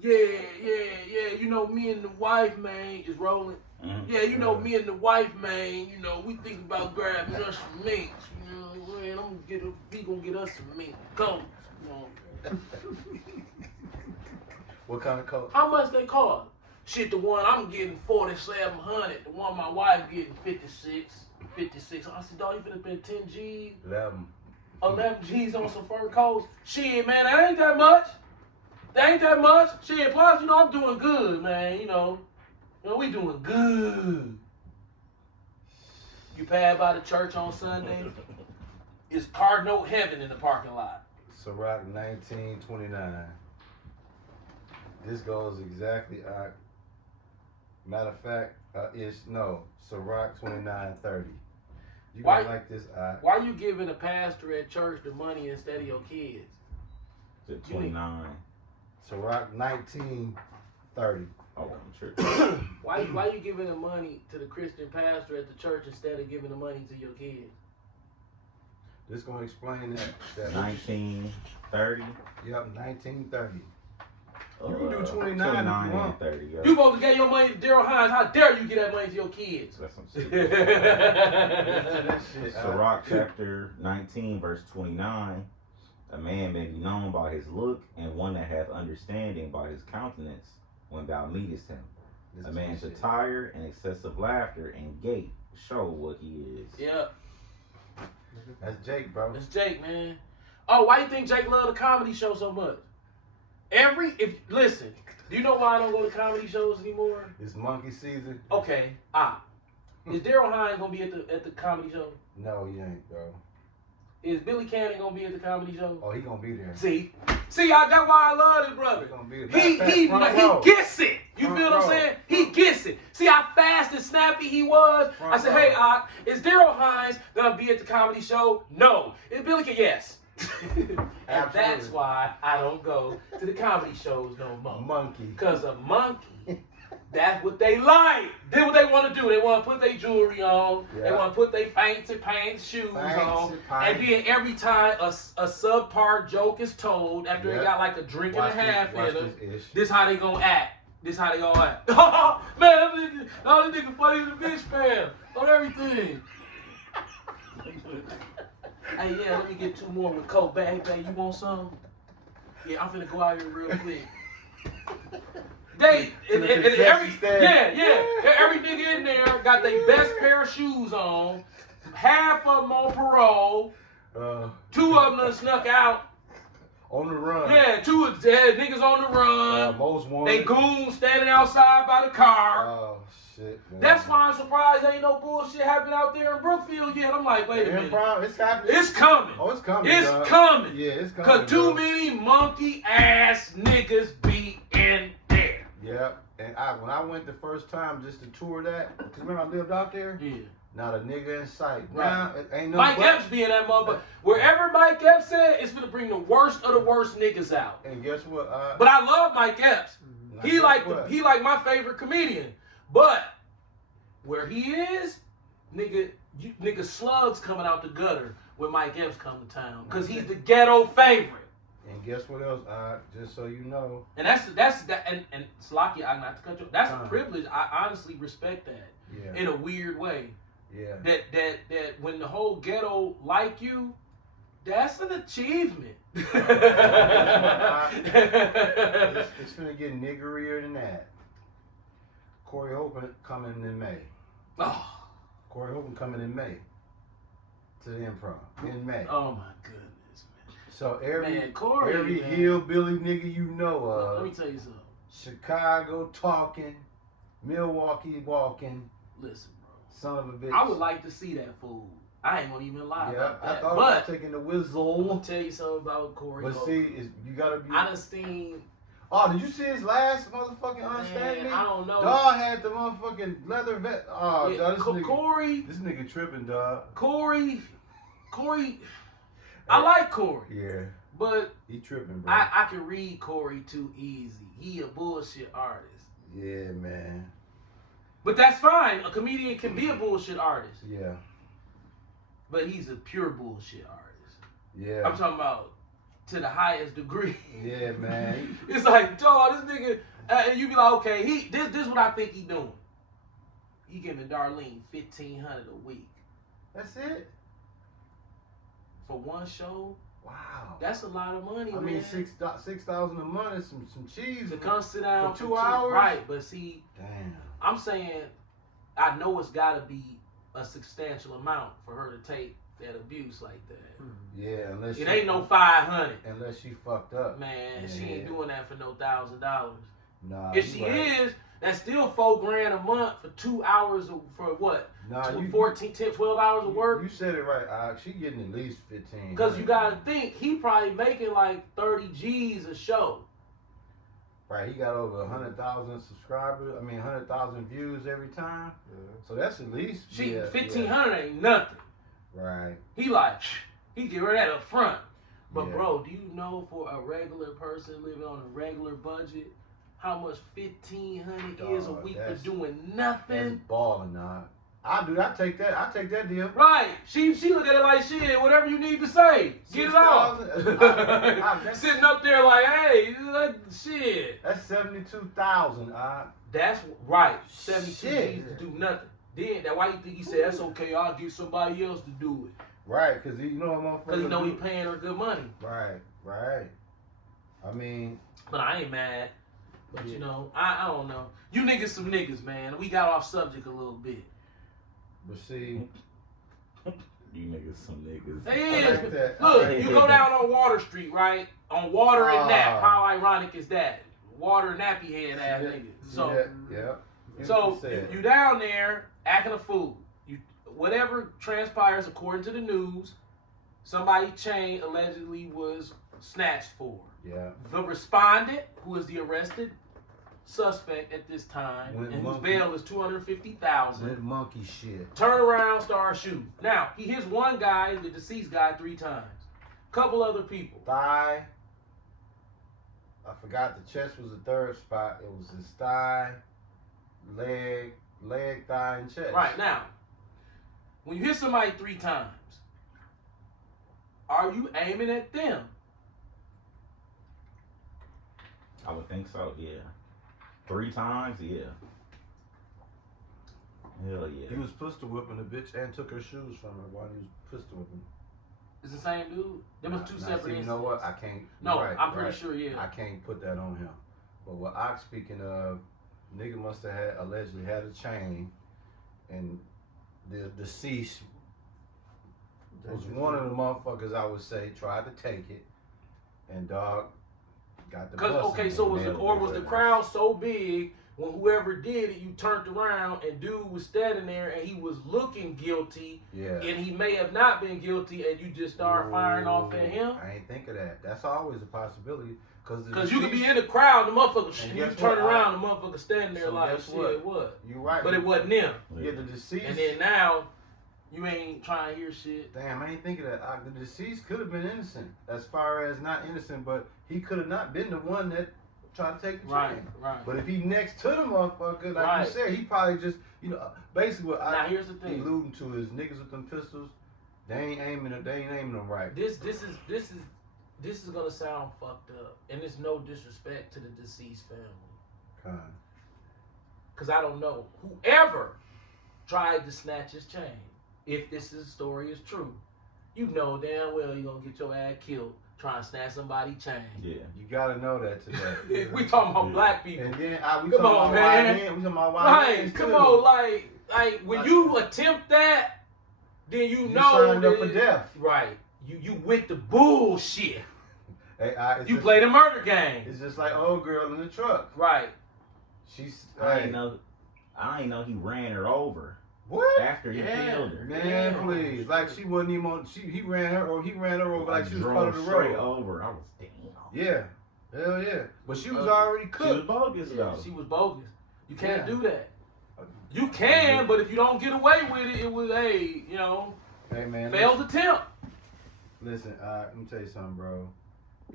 Yeah. You know, me and the wife, man, is rolling. Mm-hmm. Yeah, you know, me and the wife, man, you know, we think about grabbing us some minks. You know, man, we gonna get us some mink coats. You know. What kind of coat? How much they cost? Shit, the one I'm getting 4,700. The one my wife getting 56. I said, dog, you finna spend 10 G's, 11 G's on some fur coats. Shit, man, that ain't that much. Shit, plus, you know, I'm doing good, man. You know, we doing good. You pass by the church on Sunday, it's Cardinal heaven in the parking lot. Ciroc 1929. This goes exactly. Matter of fact, Ciroc 2930. You gonna like this? Why you giving a pastor at church the money instead of your kids? 29. Ciroc 1930. Oh, I'm sure. Why you giving the money to the Christian pastor at the church instead of giving the money to your kids? This gonna explain that 1930. Yep, 1930. You can do 29 if you 29 want. and 30. Yeah. You supposed to get your money to Daryl Hines. How dare you give that money to your kids? That's some Listen stupid. to that shit. Sirach chapter 19, verse 29. A man may be known by his look, and one that hath understanding by his countenance when thou meetest him. A man's attire and excessive laughter and gait show what he is. Yeah. That's Jake, bro. That's Jake, man. Oh, why you think Jake loved the comedy show so much? Listen, do you know why I don't go to comedy shows anymore? It's monkey season. Okay, is Daryl Hines gonna be at the comedy show? No, he ain't, bro. Is Billy Cannon gonna be at the comedy show? Oh, he gonna be there. See, that's why I love this brother. He gonna be there. He gets it. You feel what I'm saying? He gets it. See how fast and snappy he was? I said, hey, is Daryl Hines gonna be at the comedy show? No. Is Billy Cannon? Yes. And that's why I don't go to the comedy shows no more. Monkey. Because a monkey, that's what they like. That's what they want to do. They want to put their jewelry on. Yeah. They want to put their fancy pants shoes on. And then every time a subpar joke is told, after they got like a drink and a half in them, this how they gonna act. Man, this nigga funny as a bitch, man. On everything. Hey, yeah, let me get 2 more with Coke. Hey, you want some? Yeah, I'm finna go out here real quick. Every nigga in there got their best pair of shoes on. Half of them on parole. 2 of them done snuck out. On the run. Yeah, 2 niggas on the run. Most wanted. They goons standing outside by the car. Oh, shit, man. That's why I'm surprised ain't no bullshit happening out there in Brookfield yet. I'm like, wait a minute. It's happening. It's coming. Oh, it's coming. It's coming. Yeah, it's coming. Cause too many monkey ass niggas be in there. Yeah, and when I went the first time just to tour that, cause remember I lived out there. Yeah. Not a nigga in sight. Right. Now, it ain't no. Mike Epps be in that motherfucker. Wherever Mike Epps at, it's gonna bring the worst of the worst niggas out. And guess what? But I love Mike Epps. He like my favorite comedian. But where he is, nigga slugs coming out the gutter when Mike Epps come to town. Cause he's the ghetto favorite. And guess what else? Just so you know. And that's and Slocky, I'm not to cut you. That's a privilege. I honestly respect that. Yeah. In a weird way. Yeah. That when the whole ghetto like you, that's an achievement. It's gonna get niggerier than that. Corey Holcomb coming in May. Oh. Corey Holcomb coming in May. To the Improv in May. Oh my goodness, man. So every Corey, hillbilly nigga you know of. Let me tell you something. Chicago talking, Milwaukee walking. Listen, bro. Son of a bitch. I would like to see that fool. I ain't gonna even lie about that. I thought about taking the I'm whistle. gonna tell you something about Corey. But see, you gotta be. I done seen. Oh, did you see his last motherfucking Understand Me? I don't know. Dog had the motherfucking leather vest. Oh, yeah, dog, Corey. This nigga tripping, dog. Corey. I like Corey. Yeah. But he tripping, bro. I can read Corey too easy. He a bullshit artist. Yeah, man. But that's fine. A comedian can be a bullshit artist. Yeah. But he's a pure bullshit artist. Yeah. I'm talking about to the highest degree. Yeah, man. It's like, dog, this nigga, and you be like, okay, this what I think he doing. He giving Darlene $1,500 a week That's it. for one show. Wow. That's a lot of money, I man. mean, 6,000 a month is some cheese. To come sit down for 2 hours? right? But see, Damn. I'm saying, I know it's got to be a substantial amount for her to take that abuse like that. Yeah, unless It she, ain't no 500, unless she fucked up. man. Yeah. She ain't doing that for no $1,000. Nah. If you she right. is, that's still $4,000 a month for 2 hours for what? Nah, you 14, 10, 12 hours of work. You said it right. She getting at least 15. Because you got to think, he probably making like 30 G's a show. Right, he got over 100,000 subscribers. I mean, 100,000 views every time. So that's at least. She yeah, 1,500 ain't nothing. Yeah. Right. He like, he give her that up front. But Yeah. bro, do you know for a regular person living on a regular budget, how much 1,500 is a Dog, week for that's- doing That's nothing? balling, nah. I take that deal. Right. She look at it like, shit, whatever you need to say, get it out. 6,000. Sitting up there like, hey, shit. That's 72,000. That's right. 72 Shit. G's to do nothing. Then that why you think he said that's okay? I'll get somebody else to do it Right, because you know what because motherfucker. you know he do. paying her good money. Right. I mean, But I ain't mad. But Yeah. you know, I don't know. You niggas some niggas, man. We got off subject a little bit. but see, You niggas some niggas. They I is. like that. Look, I like you that. go down on Water Street, right? On Water and Nap. Ah. How ironic is that? Water nappy head ass See that? niggas. See So, that? Yeah. so You said. you down there acting a fool. You whatever transpires according to the news, somebody chain allegedly was snatched for. Yeah. The respondent, who is the arrested suspect at this time, Went and whose monkey. bail is $250,000. That monkey shit. Turn around, start shooting. Now, he hits one guy, the deceased guy, 3 times. Couple other people. Thigh. I forgot the chest was the third spot. It was his thigh, leg, thigh, and chest. Right, now, when you hit somebody 3 times, are you aiming at them? I would think so, yeah. 3 times, yeah. Hell yeah. He was pistol whipping the bitch and took her shoes from her while he was pistol whipping. It's the same dude? There was 2 Nah, separate see, incidents. You know what? I can't. No, right, I'm pretty right. sure, yeah. I can't put that on him. But what I'm speaking of, nigga must have allegedly had a chain, and the deceased was one of the motherfuckers I would say tried to take it, and dog got the. Cause bus okay, in so him. was the Nailed or it. was the crowd so big when whoever did it, you turned around and dude was standing there and he was looking guilty, Yeah. and he may have not been guilty, and you just started firing off at him? I ain't think of that. That's always a possibility. Cause you could be in the crowd, the motherfucker, And and you guess turn what? around, the motherfucker standing there So like, guess shit, what? You right. But it wasn't them. Yeah, the deceased. And then now, you ain't trying to hear shit. Damn, I ain't think of that. The deceased could have been innocent, as far as not innocent, but he could have not been the one that tried to take the Right, chain. right. But if he next to the motherfucker, like Right. you said, he probably just, basically what Now I here's the thing. alluding to is niggas with them pistols, they ain't aiming them right. This is gonna sound fucked up, and it's no disrespect to the deceased family. Kind. Cause I don't know whoever tried to snatch his chain. If this story is true, you know damn well you're gonna get your ass killed trying to snatch somebody's chain. Yeah. You gotta know that today. We talking about Yeah. black people. And then Come we talking on, about man. YN, we talking about YN Right, come too. on, like when you attempt that, then you You know signed up that for death. Right. You with the bullshit. Hey, it's You just- play the murder game. It's just like old girl in the truck. Right. She's I ain't know he ran her over what? after he Yeah. killed her. Man, Yeah. please. Like she wasn't even on, he ran her over like she was drove part of the straight road. over. I was damn. Yeah. Hell yeah. But she was Uh, already She was cooked. bogus Yeah, though. she was bogus. You can't Yeah. do that. You can, but if you don't get away with it, it was Hey man. failed attempt. Listen, let me tell you something, bro.